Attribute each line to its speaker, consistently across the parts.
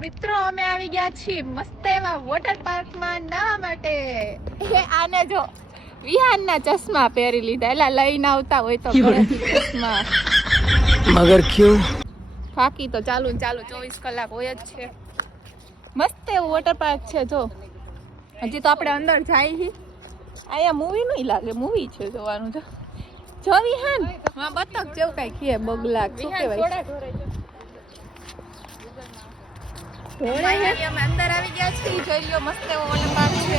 Speaker 1: મિત્રો અમે આવી ગયા છીએ મસ્ત એવા વોટર પાર્કમાં ના માટે. આને જો વિહાનના ચશ્મા પહેરી લીધા. એલા લઈને આવતા હોય તો ચશ્મા.
Speaker 2: મગર ક્યુ?
Speaker 1: ફાકી તો ચાલુ ચાલુ ચોવીસ કલાક હોય જ છે. મસ્ત એવું વોટર પાર્ક છે જો. હજી તો આપણે અંદર જાય હી. અહીંયા મૂવી નહીં લાગે મૂવી છે જોવાનું જો. જો વિહાન. હા બતક જેવું કાંઈ કીએ બગલા શું કહેવાય? અમે અંદર આવી ગયા છીએ જોઈ લો મસ્ત એવો વોટર છે.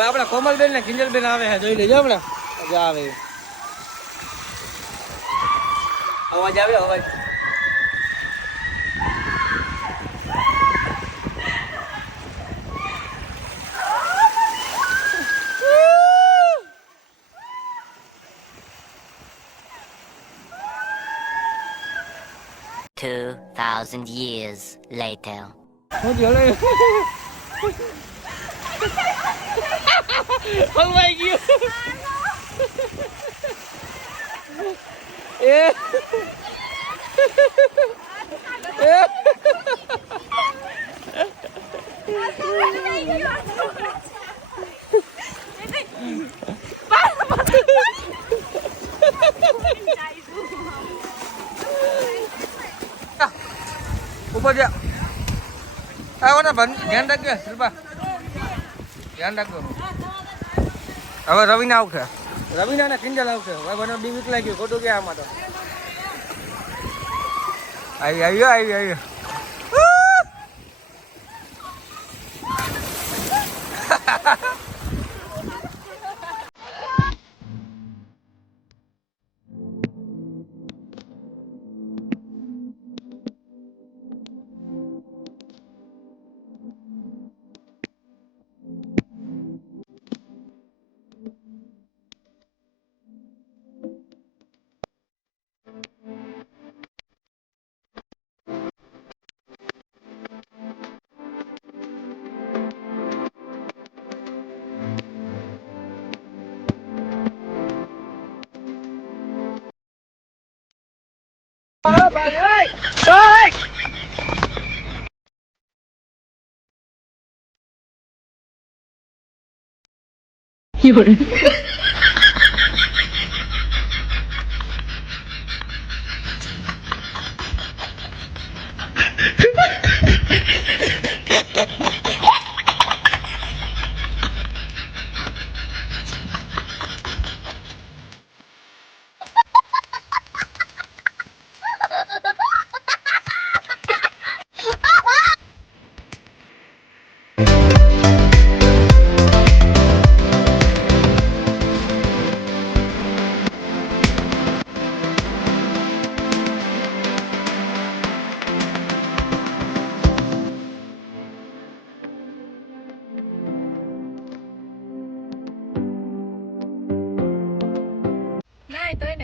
Speaker 2: હવે આપણા કોમલબેન ને કિંજલબેન આવે છે જોઈ લેજો હમણાં. મજા આવે. અવાજ આવે અવાજ.
Speaker 3: Two thousand years later.
Speaker 2: હું હલે હલવાઈ ગયું એ એ ઉપર જા આવો ભન ધ્યાન રાખજો શિલ્પા ધ્યાન રાખજો હવે રવિના આવશે. રવિના ને કિંજલ આવશે. હવે મને બી વીક લાગ્યું ખોટું ગયા આમાં તો? આવી આવ્યો આવી આવ્યો 有人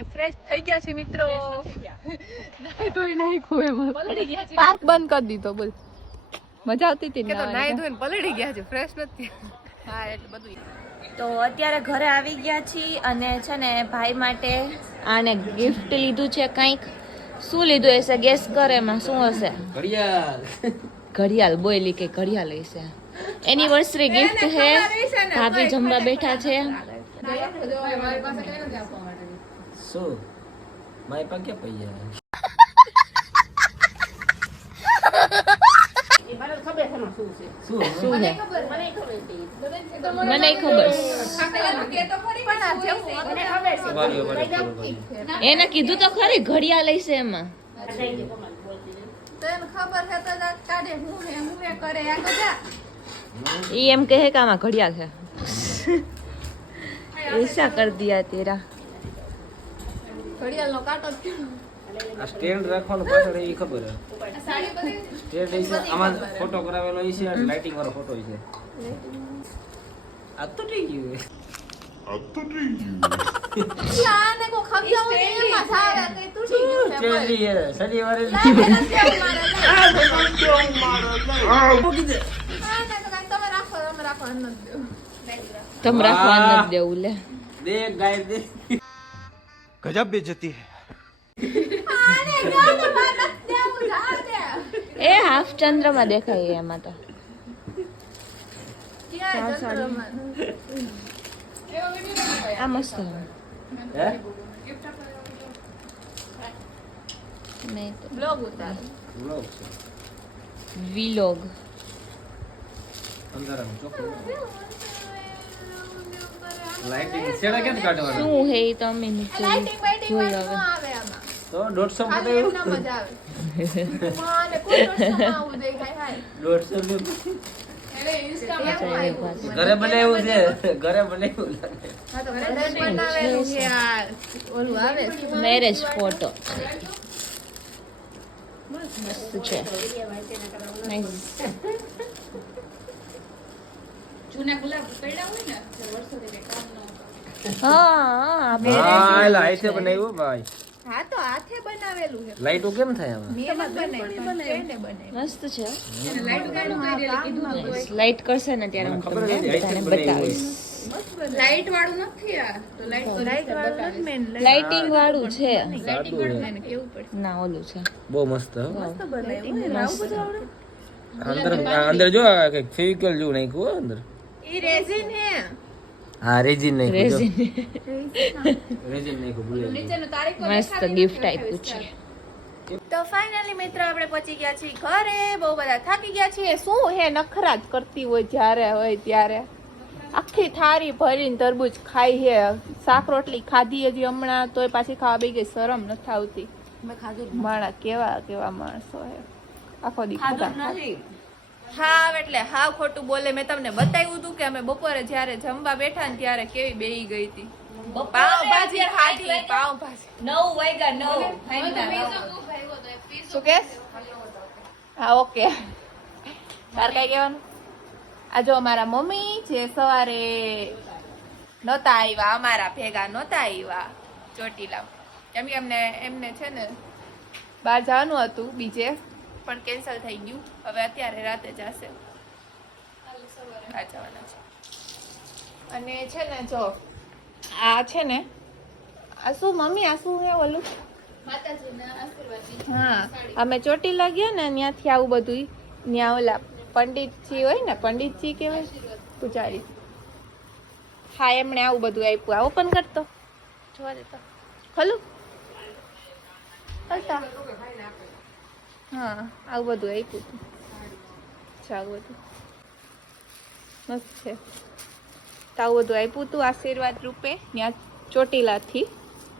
Speaker 1: ફ્રેશ થઈ ગયા છે મિત્રો. નાય ધોઈ નાખ્યું એમ. પાર્ક બંધ કરી દીધો બોલ. મજા આવતી હતી ને નાઈ ધોઈને પલળી ગયા છે ફ્રેશ નથી. હા એટલે બધું
Speaker 4: તો અત્યારે ઘરે આવી ગયા છીએ અને છે ને ભાઈ માટે આને ગિફ્ટ લીધું છે કંઈક. શું લીધું હશે? ગેસ કર એમાં શું હશે?
Speaker 2: ઘડિયાળ.
Speaker 4: ઘડિયાળ બોયલી કે ઘડિયાળ હશે એનિવર્સરી ગિફ્ટ છે. ભાભી જમવા બેઠા છે.
Speaker 2: શું મારી પાસે ક્યાં પૈયા શું
Speaker 4: શું છે મને ખબર
Speaker 2: વાલીઓ વાલીઓ ખબર પડી.
Speaker 4: એને કીધું તો ખરી ઘડિયાળ હશે એમાં ઈ એમ કહે કે આમાં ઘડિયાળ છે ऐसा कर दिया तेरा
Speaker 1: ઘડિયાળનો કાંટો જ
Speaker 2: આ સ્ટેન્ડ રાખવાનું પાછળ એ ખબર છે. સ્ટેન્ડ એ છે આમાં ફોટો કરાવેલો એ છે લાઇટિંગ વાળો ફોટો છે. આ તો થઈ ગયું.
Speaker 1: આને કો ખબર હોય એમાં સારા
Speaker 2: શનિવારે
Speaker 1: કાંઈ તમે રાખો તમે અન્ન
Speaker 4: દેવું લે
Speaker 2: દે ગાય દે.
Speaker 1: ગજબ બેજતી હે
Speaker 4: એ હાફ ચંદ્રમાં દેખાય એમાં તો આ મસ્ત
Speaker 1: વ્લોગ ઉતાર
Speaker 2: વ્લોગ છે
Speaker 4: વ્લોગ
Speaker 2: અંદર આમ ચોખ્ખું
Speaker 4: શું હે ઈ તો અમે નીચે
Speaker 1: લાઇટિંગ બાઇટિંગ
Speaker 4: જોઈ હવે.
Speaker 1: ન
Speaker 2: તો દોઢસો
Speaker 1: ના હાય.
Speaker 2: દોઢસો. ઘરે બનાવ્યું છે. ઘરે બનાવ્યું મેરેજ
Speaker 1: ફોટો તો ઘરે જ બનાવેલું છે આ ઓલું આવે. છે.
Speaker 4: મેરેજ ફોટો મસ્ત છે Nice. હા હા બે
Speaker 2: હા બનાવ્યું ભાઈ.
Speaker 1: હા તો હાથે બનાવેલું છે.
Speaker 2: લાઈટો કેમ થાય આમાં?
Speaker 1: મેં બનાવી પણ તેને બનાવી
Speaker 4: મસ્ત છે.
Speaker 1: લાઈટ
Speaker 4: લાઈટ કરશે ને ત્યારે હું તમને બધાને બતાવીશ.
Speaker 1: લાઈટ વાળું નથી આ. તો લાઈટ લાઈટ વાળું મેન
Speaker 4: લાઇટિંગ વાળું છે.
Speaker 1: કેવું પડે.
Speaker 4: ના ઓલું છે.
Speaker 2: બહુ મસ્ત હો.
Speaker 4: મસ્ત
Speaker 2: અંદર જો કંઈક જેવું નાખ્યું અંદર.
Speaker 1: એ રેઝિન હે
Speaker 2: હા રેજીન નહીં જો.
Speaker 4: રેઝિન
Speaker 2: નહીં ભૂલે
Speaker 4: મસ્ત ગિફ્ટ આપ્યું છે.
Speaker 1: તો ફાઇનલી મિત્રો આપણે પહોંચી ગયા છીએ ઘરે. બહુ બધા થાકી ગયા છીએ. શું હે નખરા જ કરતી હોય જ્યારે હોય ત્યારે? આખી થારી ભરીને તરબૂચ ખાઈ હે. શાક રોટલી ખાધી હજી હમણાં. તોય પાછી ખાવા બે ગઈ. શરમ નથી આવતી. માણા કેવા કેવા માણસો હે. આખો દી ખાધા હાવ એટલે હાવ ખોટું બોલે. મેં તમને બતાવ્યું હતું કે અમે બપોરે જ્યારે જમવા બેઠા ને ત્યારે કેવી બેહી ગઈ હતી. પાવ ભાજી ખાધી પાવ ભાજી
Speaker 4: નવ વાગ્યા નવ.
Speaker 1: શું કેસ? હા ઓકે. તાર કઈ કહેવાનું? આ જો અમારા મમ્મી જે સવારે નહોતા આવ્યા અમારા ભેગા નહોતા આવ્યા ચોટીલા કેમ કે એમને એમને છે ને બહાર જવાનું હતું બીજે. પણ કેન્સલ થઈ ગયું. હવે અત્યારે રાતે જશે. જવાના છે. અને છે ને જો આ છે ને આ શું મમ્મી આ શું હે ઓલું? હા અમે ચોટીલા ગયા ને ત્યાંથી આવું બધું ત્યાં ઓલા પંડિતજી હોય ને પંડિતજી કહેવાય પૂજારી. હા એમણે આવું બધું આપ્યું. આ ઓપન કરતો. જોવા દેતો. ખલું. ખલતા હા આવું બધું આપ્યું હતું. આવું બધું મસ્ત છે. તો આવું બધું આપ્યું હતું આશીર્વાદ રૂપે ત્યાં ચોટીલાથી.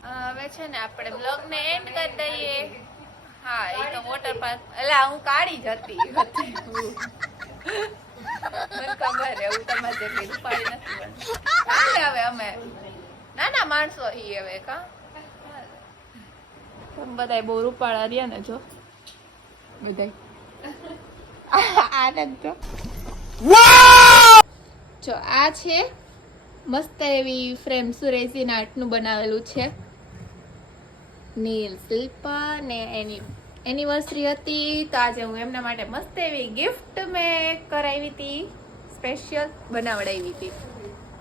Speaker 1: હવે છે ને આપણે બ્લોગને એન્ડ કરી દઈએ. હા એ તો વોટર પાર્ક એટલે હું કાઢી જ હતી. મને ખબર હું તમારે જેટલી રૂપાળી નથી બનતી. હવે અમે. નાના માણસો હી હવે કા. બધા બધાય બહુ રૂપાળા રહ્યા ને જો. બધાય. આનંદ જો જો આ છે મસ્ત એવી ફ્રેમ સુરેશીન આર્ટનું બનાવેલું છે. નીલ શિલ્પા ને એની એનિવર્સરી હતી તો આજે હું એમના માટે મસ્ત એવી ગિફ્ટ મેં કરાવી હતી સ્પેશિયલ બનાવડાવી હતી.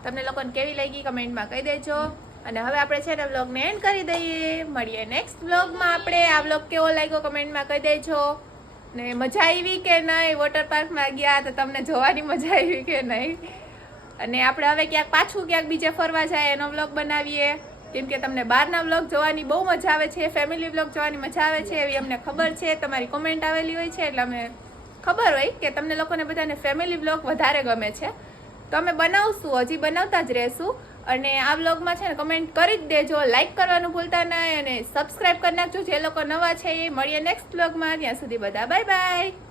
Speaker 1: તમને લોકોને કેવી લાગી કમેન્ટમાં કહી દેજો. અને હવે આપણે છે ને બ્લોગને એન્ડ કરી દઈએ. મળીએ નેક્સ્ટ બ્લોગમાં આપણે. આ બ્લોગ કેવો લાગ્યો કમેન્ટમાં કહી દેજો. ને મજા આવી કે નહીં? વોટર પાર્કમાં ગયા તો તમને જોવાની મજા આવી કે નહીં? અને આપણે હવે ક્યાંક પાછું ક્યાંક બીજે ફરવા જાય એનો વ્લોગ બનાવીએ. કેમ કે તમને બહારના વ્લોગ જોવાની બહુ મજા આવે છે ફેમિલી વ્લોગ જોવાની મજા આવે છે, એવી અમને ખબર છે. તમારી કોમેન્ટ આવેલી હોય છે એટલે અમે ખબર હોય કે તમને લોકોને બધાને ફેમિલી વ્લોગ વધારે ગમે છે. તો અમે બનાવશું, હજી બનાવતા જ રહેશું. અને આ બ્લોગમાં છે ને કમેન્ટ કરી જ દેજો લાઈક કરવાનું ભૂલતા નહીં અને સબસ્ક્રાઈબ કરી નાખજો, જે લોકો નવા છે એ. મળીએ નેક્સ્ટ બ્લોગમાં ત્યાં સુધી બધા બાય બાય